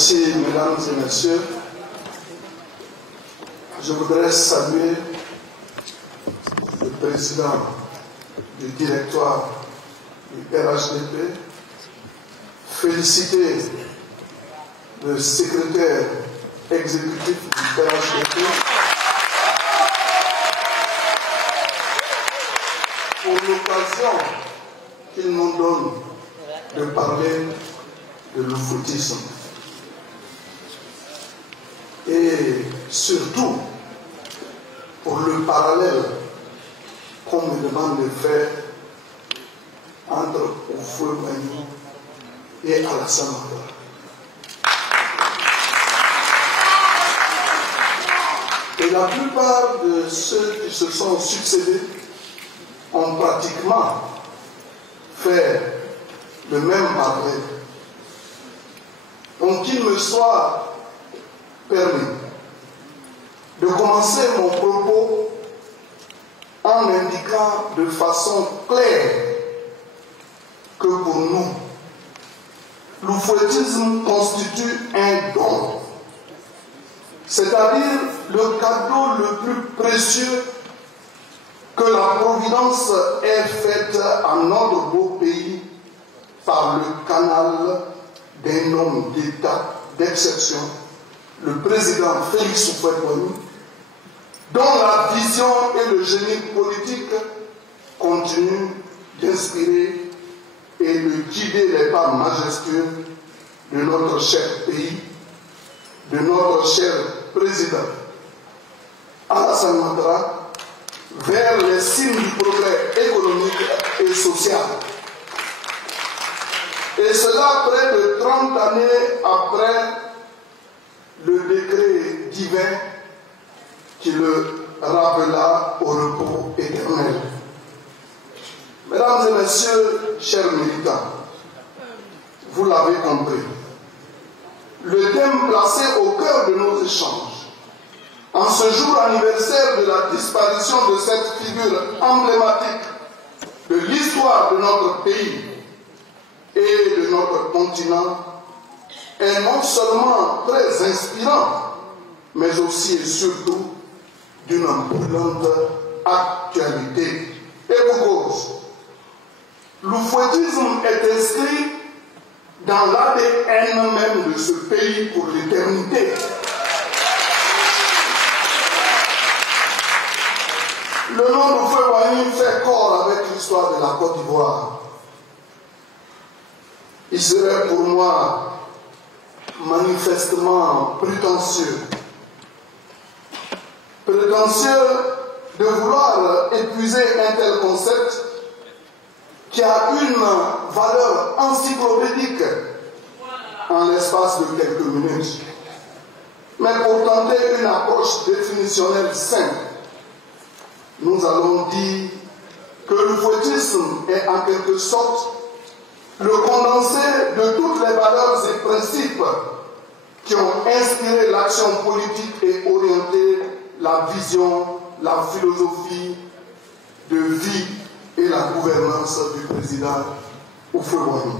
Merci, mesdames et messieurs. Je voudrais saluer le président du directoire du RHDP, féliciter le secrétaire exécutif du RHDP pour l'occasion qu'il nous donne de parler de l'oufoutisme. Et surtout, pour le parallèle qu'on me demande de faire entre Houphouët-Boigny et Alassane Ouattara. Et la plupart de ceux qui se sont succédés ont pratiquement fait le même parallèle. Donc qu'il me soit permis de commencer mon propos en indiquant de façon claire que pour nous, l'oufouettisme constitue un don, c'est-à-dire le cadeau le plus précieux que la Providence ait fait à notre beau pays par le canal d'un homme d'État d'exception, le président Félix Houphouët-Boigny, dont la vision et le génie politique continuent d'inspirer et de guider les pas majestueux de notre cher pays, de notre cher président Alassane Ouattara, vers les signes du progrès économique et social. Et cela près de 30 années après le décret divin qui le rappela au repos éternel. Mesdames et messieurs, chers militants, vous l'avez compris, le thème placé au cœur de nos échanges, en ce jour anniversaire de la disparition de cette figure emblématique de l'histoire de notre pays et de notre continent, est non seulement très inspirant, mais aussi et surtout d'une brûlante actualité. Et pour cause, l'oufouettisme est inscrit dans l'ADN même de ce pays pour l'éternité. Le nom d'Houphouët-Boigny fait corps avec l'histoire de la Côte d'Ivoire. Il serait pour moi manifestement prétentieux de vouloir épuiser un tel concept qui a une valeur encyclopédique en l'espace de quelques minutes. Mais pour tenter une approche définitionnelle simple, nous allons dire que le l'oufouettisme est en quelque sorte le condensé de toutes les valeurs et principes qui ont inspiré l'action politique et orienté la vision, la philosophie de vie et la gouvernance du président Houphouët-Boigny.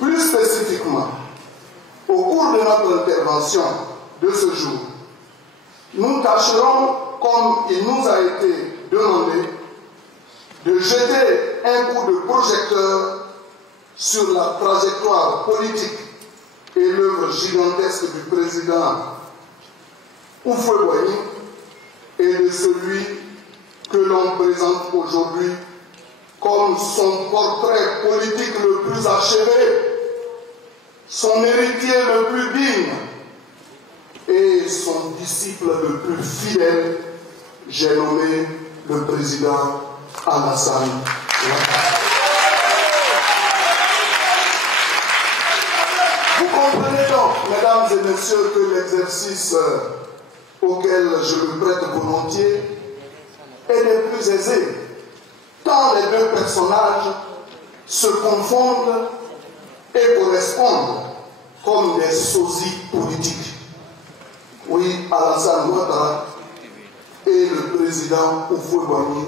Plus spécifiquement, au cours de notre intervention de ce jour, nous tâcherons, comme il nous a été demandé, de jeter un coup de projecteur sur la trajectoire politique et l'œuvre gigantesque du président Houphouët-Boigny et de celui que l'on présente aujourd'hui comme son portrait politique le plus achevé, son héritier le plus digne et son disciple le plus fidèle, j'ai nommé le président Alassane Ouattara. Vous comprenez donc, mesdames et messieurs, que l'exercice auquel je me prête volontiers est des plus aisés, tant les deux personnages se confondent et correspondent comme des sosies politiques. Oui, Alassane Ouattara et le président Houphouët-Boigny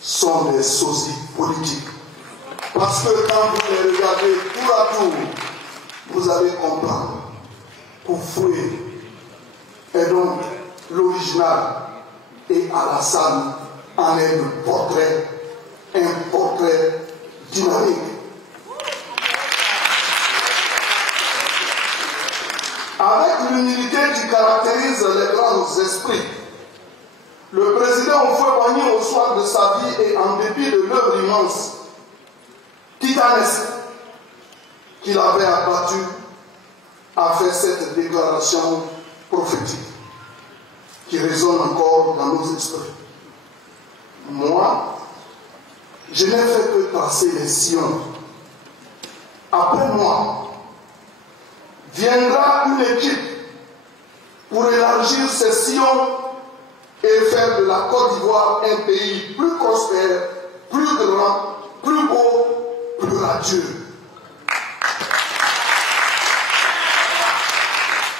sont des sosies politiques. Parce que quand vous les regardez tour à tour, vous allez comprendre Oufoué est donc l'original et Alassane en est le portrait, un portrait dynamique. Avec l'humilité qui caractérise les grands esprits, le président Houphouët-Boigny au soir de sa vie et en dépit de l'œuvre immense, titanesque, qu'il avait abattue, a fait cette déclaration prophétique qui résonne encore dans nos esprits. Moi, je n'ai fait que tracer les sillons. Après moi, viendra une équipe pour élargir ces sillons et faire de la Côte d'Ivoire un pays plus prospère, plus grand, plus beau, plus radieux.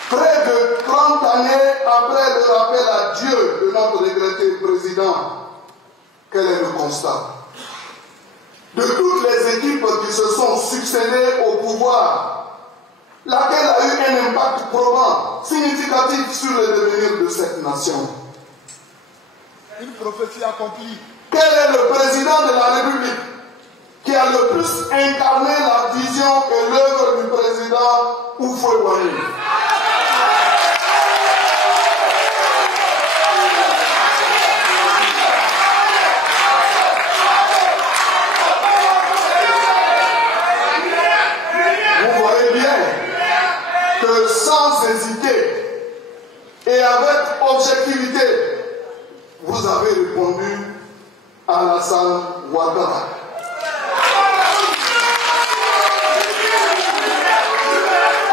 Près de 30 années après le rappel à Dieu de notre regretté président, quel est le constat? De toutes les équipes qui se sont succédées au pouvoir, laquelle a eu un impact probant, significatif sur le devenir de cette nation? Une prophétie accomplie. Quel est le président de la République qui a le plus incarné la vision et l'œuvre du président Houphouët-Boigny? Vous voyez bien que sans hésiter et avec objectivité, vous avez répondu à Alassane Ouattara.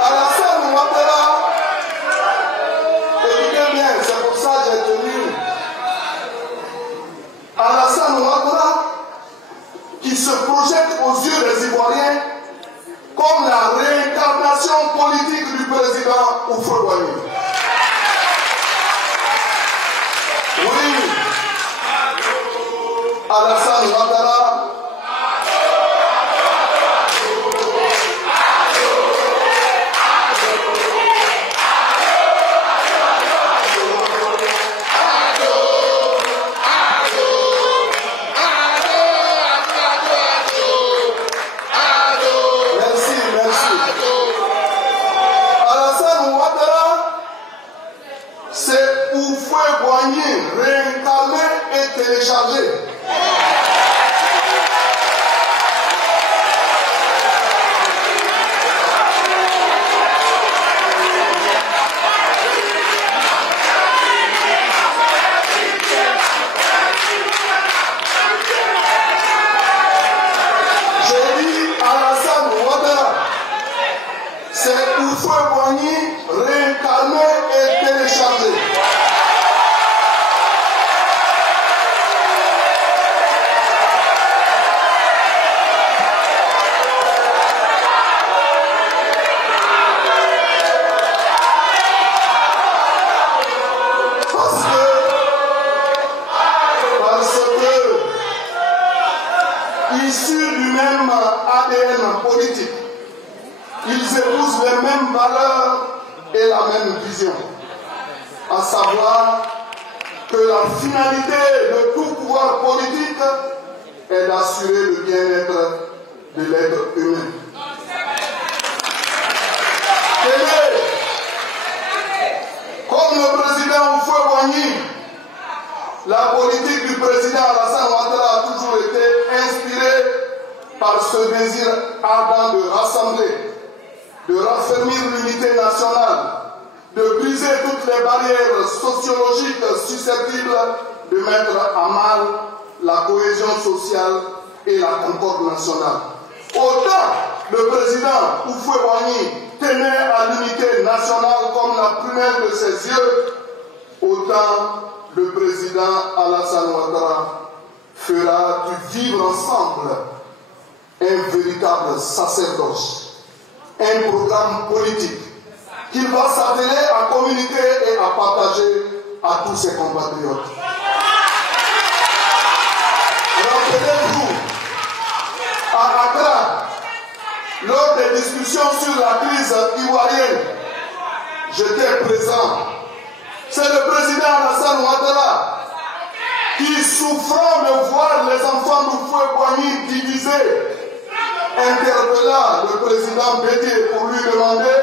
Alassane Ouattara, écoutez bien, c'est pour ça que j'ai tenu. Alassane Ouattara, qui se projette aux yeux des Ivoiriens comme la réincarnation politique du président Houphouët-Boigny. Oui, Alassane Ouattara, merci. Alassane Ouattara, c'est Houphouët-Boigny réincarné et téléchargé. J'ai dit Alassane Ouattara, c'est Houphouët-Boigny réincarné et téléchargé. Parce que issus du même ADN politique, ils épousent les mêmes valeurs et la même vision, à savoir que la finalité de tout pouvoir politique est d'assurer le bien-être de l'être humain. Comme le président Houphouët-Boigny, la politique du président Alassane Ouattara a toujours été inspirée par ce désir ardent de rassembler, de raffermir l'unité nationale, de briser toutes les barrières sociologiques susceptibles de mettre à mal la cohésion sociale et la concorde nationale. Autant le président Houphouët-Boigny tenait à l'unité nationale comme la prunelle de ses yeux, autant le président Alassane Ouattara fera du vivre ensemble un véritable sacerdoce, un programme politique qu'il va s'atteler à communiquer et à partager à tous ses compatriotes. Rappelez-vous, à Accra, lors des discussions sur la crise ivoirienne, j'étais présent. C'est le président Alassane Ouattara qui, souffrant de voir les enfants d'Houphouët-Boigny divisés, interpella le président Bédié pour lui demander,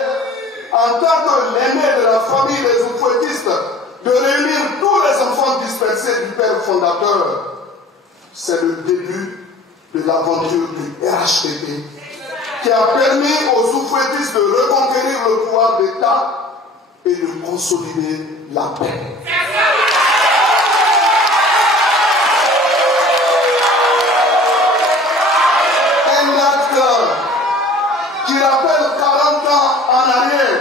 en tant que l'aîné de la famille des Houphouëtistes, de réunir tous les enfants dispersés du père fondateur. C'est le début de l'aventure du RHDP qui a permis aux Houphouëtistes de reconquérir le pouvoir d'État et de consolider la paix. Un acte qui rappelle 40 ans en arrière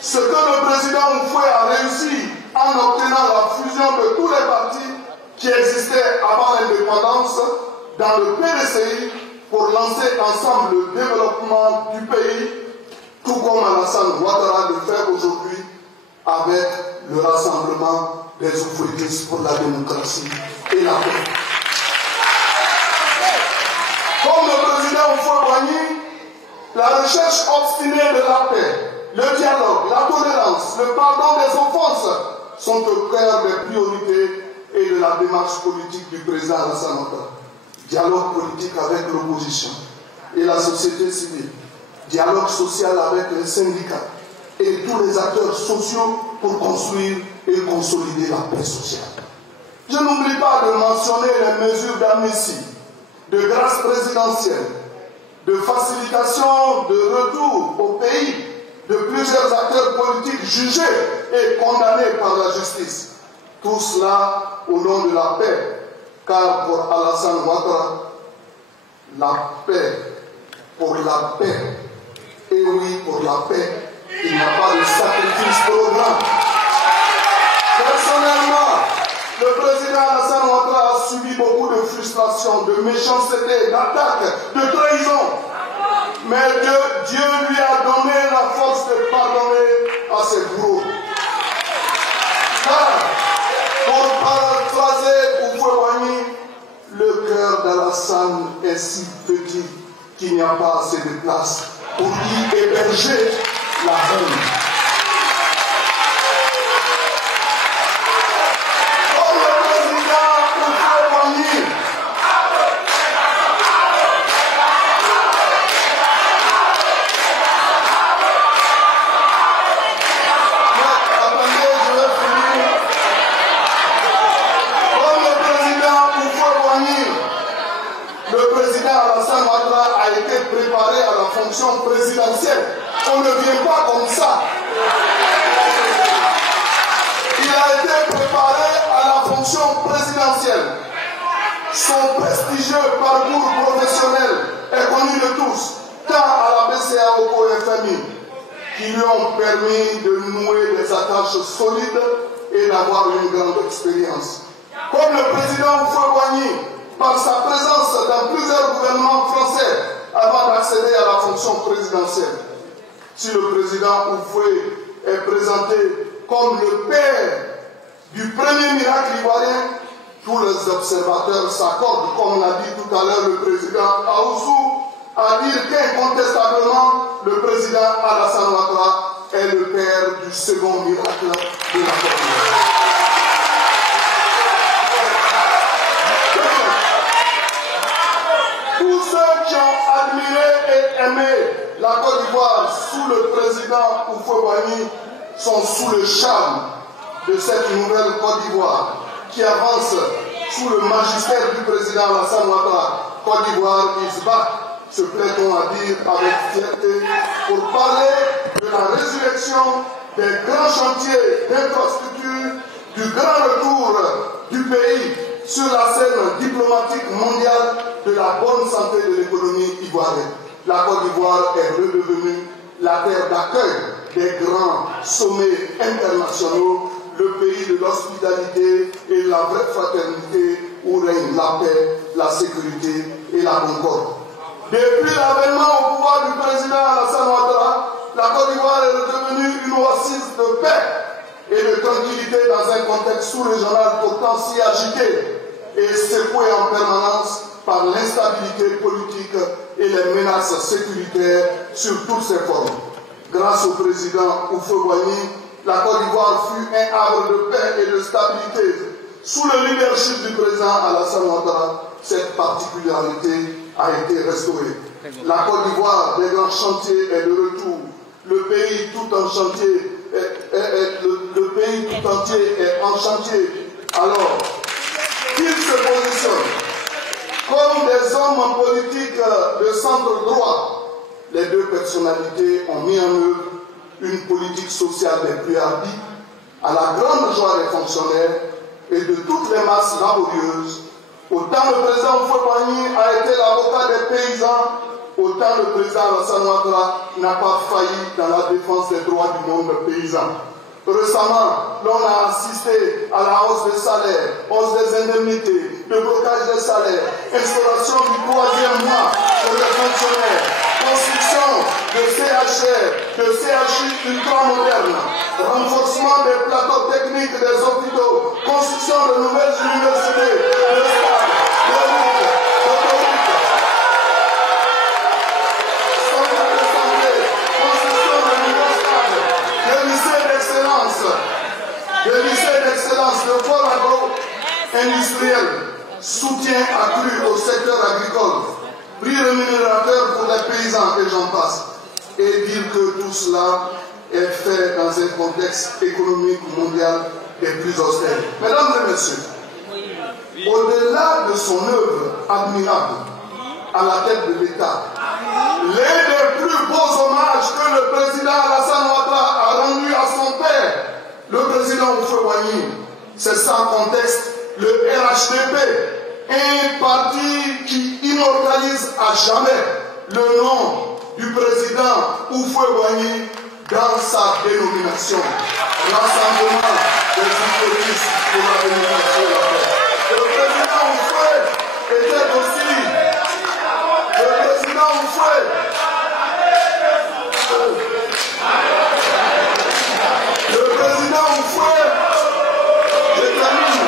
ce que le président Houphouët a réussi en obtenant la fusion de tous les partis qui existaient avant l'indépendance dans le PDCI pour lancer ensemble le développement du pays, tout comme Alassane Ouattara le fait aujourd'hui avec le rassemblement des Houphouëtistes pour la démocratie et la paix. Comme le président Houphouët-Boigny, la recherche obstinée de la paix, le dialogue, la tolérance, le pardon des offenses sont au cœur des priorités et de la démarche politique du président Alassane Ouattara. Dialogue politique avec l'opposition et la société civile, dialogue social avec les syndicats et tous les acteurs sociaux pour construire et consolider la paix sociale. Je n'oublie pas de mentionner les mesures d'amnistie, de grâce présidentielle, de facilitation de retour au pays de plusieurs acteurs politiques jugés et condamnés par la justice. Tout cela au nom de la paix, car pour Alassane Ouattara, la paix, pour la paix, et oui, pour la paix, il n'y a pas de sacrifice trop grand. Personnellement, le président Alassane Ouattara a subi beaucoup de frustration, de méchanceté, d'attaques, de trahison. Mais Dieu lui a donné la force de pardonner à ses bourreaux. Car, pour paraphraser Houphouët-Boigny, le cœur d'Alassane est si petit qu'il n'y a pas assez de place pour y héberger la haine. Comme le président Houphouët-Boigny, Alassane Ouattara a été préparé à la fonction présidentielle. On ne vient pas comme ça. Il a été préparé à la fonction présidentielle. Son prestigieux parcours professionnel est connu de tous, tant à la BCEAO qu'au FMI, qui lui ont permis de nouer des attaches solides et d'avoir une grande expérience. Comme le président Houphouët-Boigny, par sa présence dans plusieurs gouvernements français avant d'accéder à la fonction présidentielle. Si le président Houphouët est présenté comme le père du premier miracle ivoirien, tous les observateurs s'accordent, comme l'a dit tout à l'heure le président Ahoussou, à dire qu'incontestablement le président Alassane Ouattara est le père du second miracle de la Côte d'Ivoire. Tous ceux qui ont admiré et aimé la Côte d'Ivoire sous le président Houphouët-Boigny sont sous le charme de cette nouvelle Côte d'Ivoire qui avance sous le magistère du président Alassane Ouattara. Côte d'Ivoire is back, se plaît-on à dire avec fierté, pour parler de la résurrection des grands chantiers d'infrastructure, du grand retour du pays sur la scène diplomatique mondiale, de la bonne santé de l'économie ivoirienne. La Côte d'Ivoire est redevenue la terre d'accueil des grands sommets internationaux, le pays de l'hospitalité et de la vraie fraternité où règne la paix, la sécurité et la concorde. Depuis l'avènement au pouvoir du président Alassane Ouattara, la Côte d'Ivoire est redevenue une oasis de paix et de tranquillité dans un contexte sous-régional pourtant si agité et secoué en permanence par l'instabilité politique et les menaces sécuritaires sur toutes ses formes. Grâce au président Houphouët-Boigny, la Côte d'Ivoire fut un havre de paix et de stabilité. Sous le leadership du président Alassane Ouattara, cette particularité a été restaurée. La Côte d'Ivoire, des grands chantiers, est de retour. Le pays tout en chantier, le pays tout entier est en chantier. Alors, qu'ils se positionnent comme des hommes politiques de centre droit, les deux personnalités ont mis en œuvre une politique sociale des plus hardies, à la grande joie des fonctionnaires et de toutes les masses laborieuses. Autant le président Houphouët-Boigny a été l'avocat des paysans, autant le président Alassane Ouattara n'a pas failli dans la défense des droits du monde paysan. Récemment, l'on a assisté à la hausse des salaires, hausse des indemnités, le blocage des salaires, instauration du 3e mois pour les fonctionnaires, construction de CHR, de CHU ultramodernes, renforcement des plateaux techniques des hôpitaux, construction de nouvelles universités, de stades, de routes, d'autoroutes, centres de santé, construction de nouveaux stades, de lycées d'excellence, de pôles agro-industriels, soutien accru au secteur agricole, prix rémunérateur pour les paysans et j'en passe. Et dire que tout cela est fait dans un contexte économique mondial des plus austères. Mesdames et messieurs, au-delà de son œuvre admirable à la tête de l'État, l'un des plus beaux hommages que le président Alassane Ouattara a rendu à son père, le président Houphouët-Boigny, c'est sans contexte le RHDP, un parti qui immortalise à jamais le nom du président Houphouët-Boigny dans sa dénomination. Rassemblement des utopistes pour la démocratie et la paix. Le président Houphouët était aussi le président Houphouët. Le président Houphouët, je termine.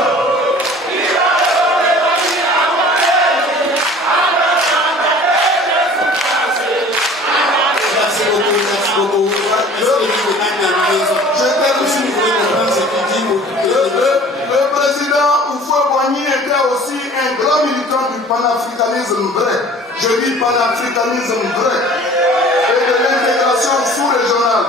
Le président Houphouët-Boigny était aussi un grand militant du panafricanisme vrai. Je dis panafricanisme vrai. Et de l'intégration sous-régionale.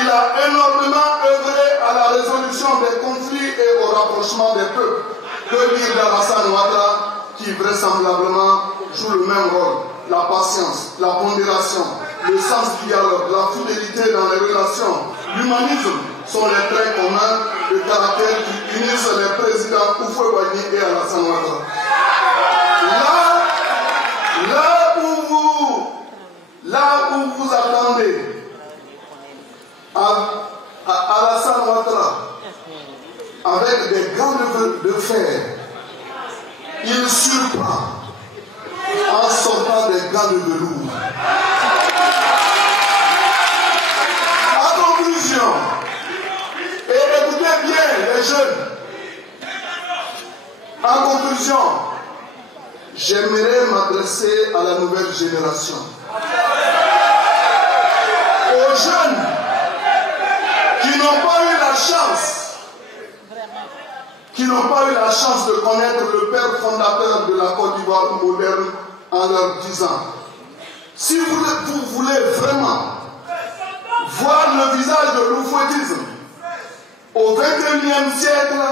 Il a énormément œuvré à la résolution des conflits et au rapprochement des peuples. Que dire d'Alassane Ouattara qui vraisemblablement joue le même rôle. La patience, la pondération, le sens du dialogue, la fidélité dans les relations, l'humanisme sont les traits communs de caractère qui unissent les présidents Houphouët-Boigny et Alassane Ouattara. Là où vous attendez à Alassane Ouattara avec des gants de fer, il surprend en sortant des gants de velours. En conclusion, et écoutez bien les jeunes, en conclusion, j'aimerais m'adresser à la nouvelle génération, aux jeunes qui n'ont pas eu la chance de connaître le père fondateur de la Côte d'Ivoire moderne en leur disant, si vous voulez vraiment voir le visage de l'oufouettisme au XXIe siècle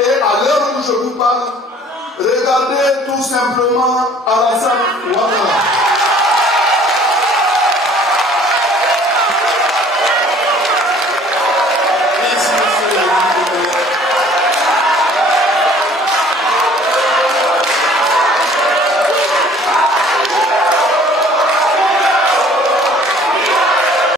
et à l'heure où je vous parle, regardez tout simplement Alassane